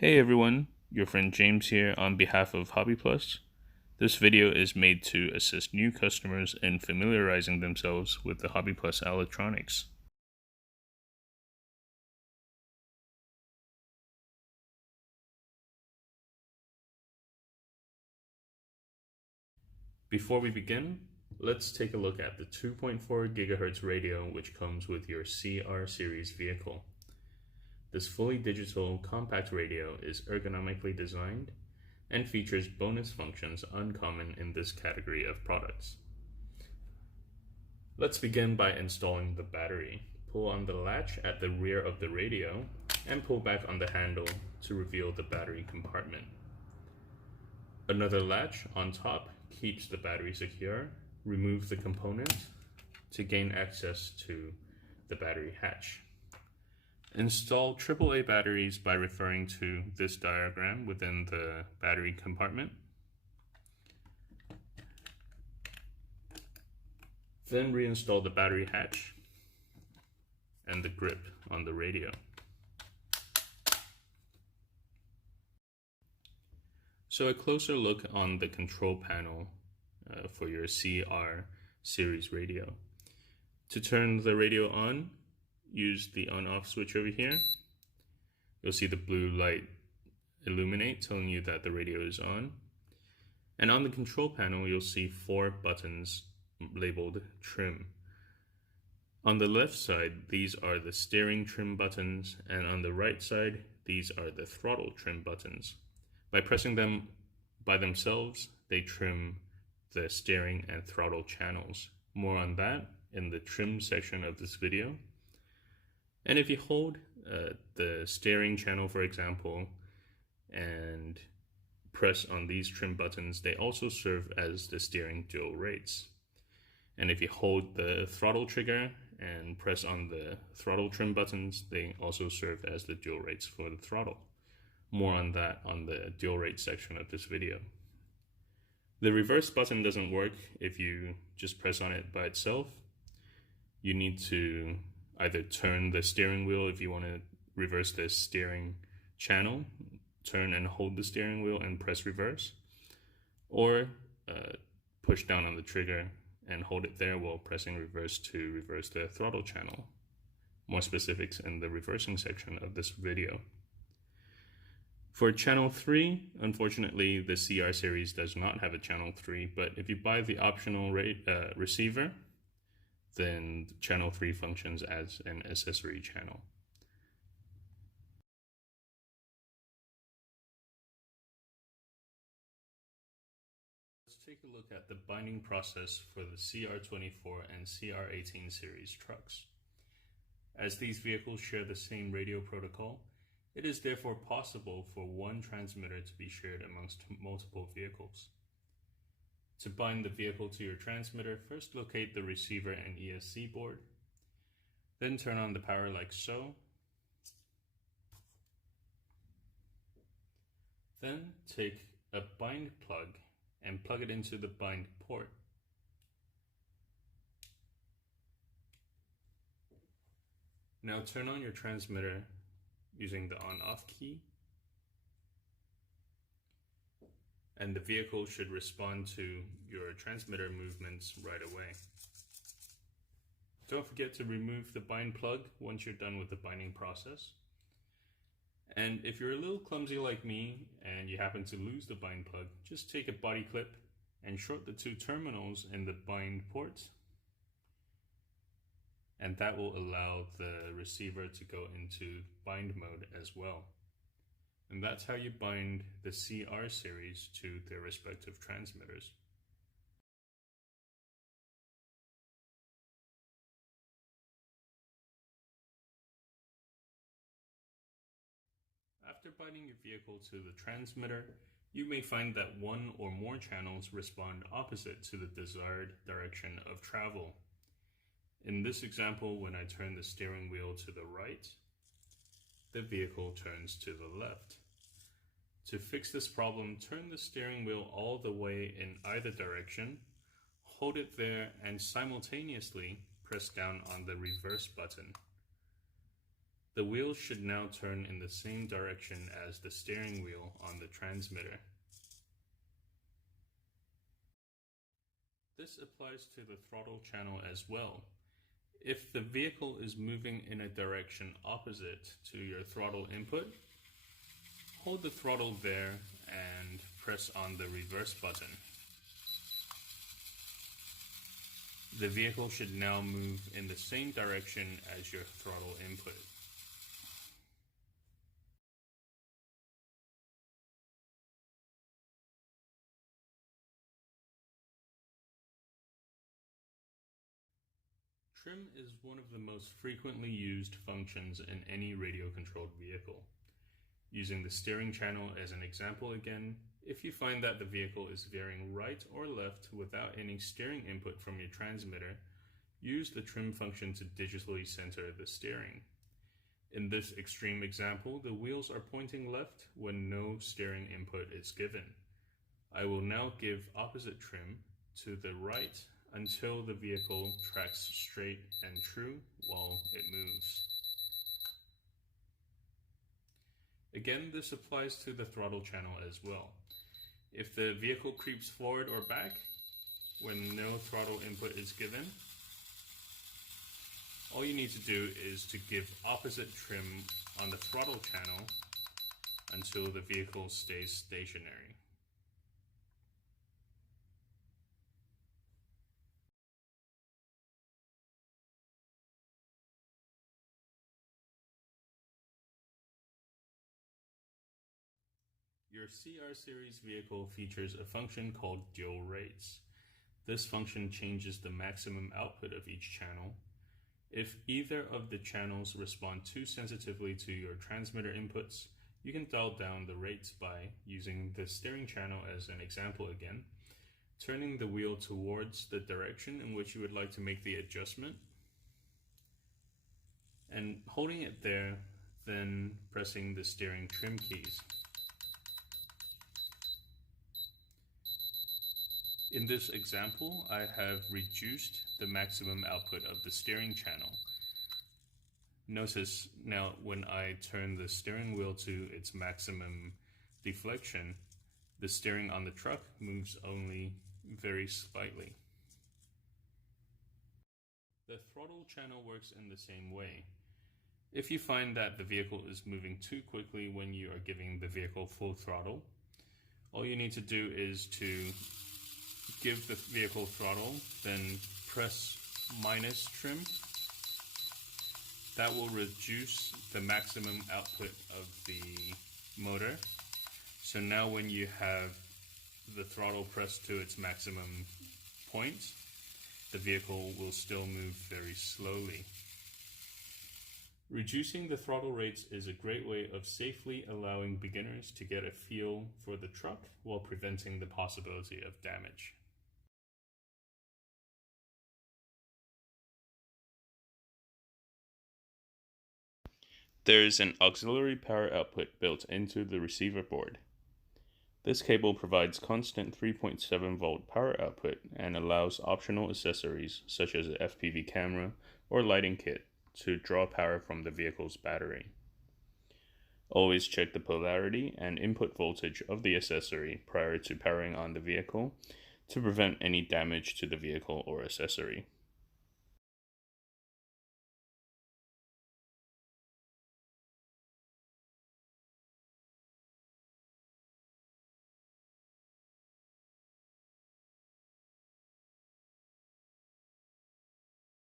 Hey everyone, your friend James here on behalf of HobbyPlus. This video is made to assist new customers in familiarizing themselves with the HobbyPlus electronics. Before we begin, let's take a look at the 2.4 GHz radio which comes with your CR series vehicle. This fully digital compact radio is ergonomically designed and features bonus functions uncommon in this category of products. Let's begin by installing the battery. Pull on the latch at the rear of the radio and pull back on the handle to reveal the battery compartment. Another latch on top keeps the battery secure. Remove the component to gain access to the battery hatch. Install AAA batteries by referring to this diagram within the battery compartment. Then reinstall the battery hatch and the grip on the radio. So a closer look on the control panel for your CR series radio. To turn the radio on, use the on-off switch over here. You'll see the blue light illuminate, telling you that the radio is on. And on the control panel, you'll see 4 buttons labeled trim. On the left side, these are the steering trim buttons, and on the right side, these are the throttle trim buttons. By pressing them by themselves, they trim the steering and throttle channels. More on that in the trim section of this video. And if you hold the steering channel, for example, and press on these trim buttons, they also serve as the steering dual rates. And if you hold the throttle trigger and press on the throttle trim buttons, they also serve as the dual rates for the throttle. More on that on the dual rate section of this video. The reverse button doesn't work if you just press on it by itself. You need to either turn the steering wheel if you want to reverse the steering channel, turn and hold the steering wheel and press reverse, or push down on the trigger and hold it there while pressing reverse to reverse the throttle channel. More specifics in the reversing section of this video. For channel 3, unfortunately the CR series does not have a channel 3, but if you buy the optional receiver, then channel 3 functions as an accessory channel. Let's take a look at the binding process for the CR24 and CR18 series trucks. As these vehicles share the same radio protocol, it is therefore possible for one transmitter to be shared amongst multiple vehicles. To bind the vehicle to your transmitter, first locate the receiver and ESC board, then turn on the power like so. Then take a bind plug and plug it into the bind port. Now turn on your transmitter using the on-off key, and the vehicle should respond to your transmitter movements right away. Don't forget to remove the bind plug once you're done with the binding process. And if you're a little clumsy like me and you happen to lose the bind plug, just take a body clip and short the 2 terminals in the bind ports, and that will allow the receiver to go into bind mode as well. And that's how you bind the CR series to their respective transmitters. After binding your vehicle to the transmitter, you may find that one or more channels respond opposite to the desired direction of travel. In this example, when I turn the steering wheel to the right, the vehicle turns to the left. To fix this problem, turn the steering wheel all the way in either direction, hold it there, and simultaneously press down on the reverse button. The wheels should now turn in the same direction as the steering wheel on the transmitter. This applies to the throttle channel as well. If the vehicle is moving in a direction opposite to your throttle input, hold the throttle there and press on the reverse button. The vehicle should now move in the same direction as your throttle input. Trim is one of the most frequently used functions in any radio-controlled vehicle. Using the steering channel as an example again, if you find that the vehicle is veering right or left without any steering input from your transmitter, use the trim function to digitally center the steering. In this extreme example, the wheels are pointing left when no steering input is given. I will now give opposite trim to the right until the vehicle tracks straight and true while it moves. Again, this applies to the throttle channel as well. If the vehicle creeps forward or back when no throttle input is given, all you need to do is to give opposite trim on the throttle channel until the vehicle stays stationary. Your CR series vehicle features a function called dual rates. This function changes the maximum output of each channel. If either of the channels respond too sensitively to your transmitter inputs, you can dial down the rates by using the steering channel as an example again, turning the wheel towards the direction in which you would like to make the adjustment, and holding it there, then pressing the steering trim keys. In this example, I have reduced the maximum output of the steering channel. Notice now when I turn the steering wheel to its maximum deflection, the steering on the truck moves only very slightly. The throttle channel works in the same way. If you find that the vehicle is moving too quickly when you are giving the vehicle full throttle, all you need to do is to give the vehicle throttle, then press minus trim. That will reduce the maximum output of the motor. So now when you have the throttle pressed to its maximum point, the vehicle will still move very slowly. Reducing the throttle rates is a great way of safely allowing beginners to get a feel for the truck while preventing the possibility of damage. There is an auxiliary power output built into the receiver board. This cable provides constant 3.7 volt power output and allows optional accessories such as an FPV camera or lighting kit to draw power from the vehicle's battery. Always check the polarity and input voltage of the accessory prior to powering on the vehicle to prevent any damage to the vehicle or accessory.